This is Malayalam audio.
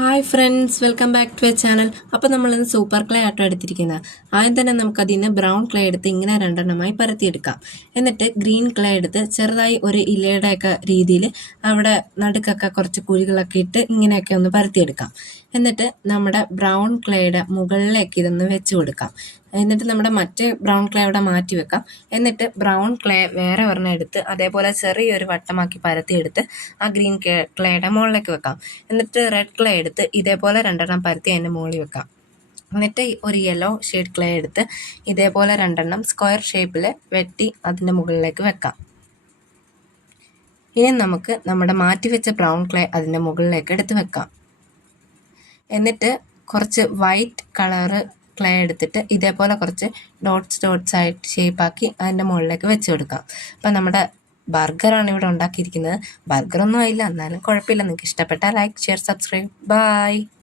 Hi friends, welcome back to a channel. അപ്പോൾ നമ്മളിന്ന് സൂപ്പർ ക്ലേ ആട്ടോ എടുത്തിരിക്കുന്നത്. ആദ്യം തന്നെ നമുക്കതിൽ നിന്ന് ബ്രൗൺ ക്ലേ എടുത്ത് ഇങ്ങനെ രണ്ടെണ്ണമായി പരത്തിയെടുക്കാം. എന്നിട്ട് ഗ്രീൻ ക്ലേ എടുത്ത് ചെറുതായി ഒരു ഇലയുടെയൊക്കെ രീതിയിൽ അവിടെ നടുക്കൊക്കെ കുറച്ച് കുഴികളൊക്കെ ഇട്ട് ഇങ്ങനെയൊക്കെ ഒന്ന് പരത്തിയെടുക്കാം. എന്നിട്ട് നമ്മുടെ ബ്രൗൺ ക്ലേയുടെ മുകളിലേക്ക് ഇതൊന്ന് വെച്ച് കൊടുക്കാം. എന്നിട്ട് നമ്മുടെ മറ്റേ ബ്രൗൺ ക്ലേ അവിടെ മാറ്റി വെക്കാം. എന്നിട്ട് ബ്രൗൺ ക്ലേ വേറെ ഒരെണ്ണം എടുത്ത് അതേപോലെ ചെറിയൊരു വട്ടമാക്കി പരത്തിയെടുത്ത് ആ ഗ്രീൻ ക്ലേയുടെ മുകളിലേക്ക് വെക്കാം. എന്നിട്ട് റെഡ് ക്ലേ എടുത്ത് ഇതേപോലെ രണ്ടെണ്ണം പരത്തി അതിൻ്റെ മുകളിൽ വെക്കാം. എന്നിട്ട് ഒരു യെല്ലോ ഷെയ്ഡ് ക്ലേ എടുത്ത് ഇതേപോലെ രണ്ടെണ്ണം സ്ക്വയർ ഷേപ്പിൽ വെട്ടി അതിൻ്റെ മുകളിലേക്ക് വെക്കാം. ഇനി നമുക്ക് നമ്മുടെ മാറ്റിവെച്ച ബ്രൗൺ ക്ലേ അതിൻ്റെ മുകളിലേക്ക് എടുത്ത് വെക്കാം. എന്നിട്ട് കുറച്ച് വൈറ്റ് കളറ് ക്ലേ എടുത്തിട്ട് ഇതേപോലെ കുറച്ച് ഡോട്ട്സ് ആയിട്ട് ഷേപ്പാക്കി അതിൻ്റെ മുകളിലേക്ക് വെച്ച് കൊടുക്കാം. അപ്പം നമ്മുടെ ബർഗറാണ് ഇവിടെ ഉണ്ടാക്കിയിരിക്കുന്നത്. ബർഗറൊന്നും ആയില്ല, എന്നാലും കുഴപ്പമില്ല. നിങ്ങൾക്ക് ഇഷ്ടപ്പെട്ടാൽ ലൈക്ക്, ഷെയർ, സബ്സ്ക്രൈബ്. ബൈ.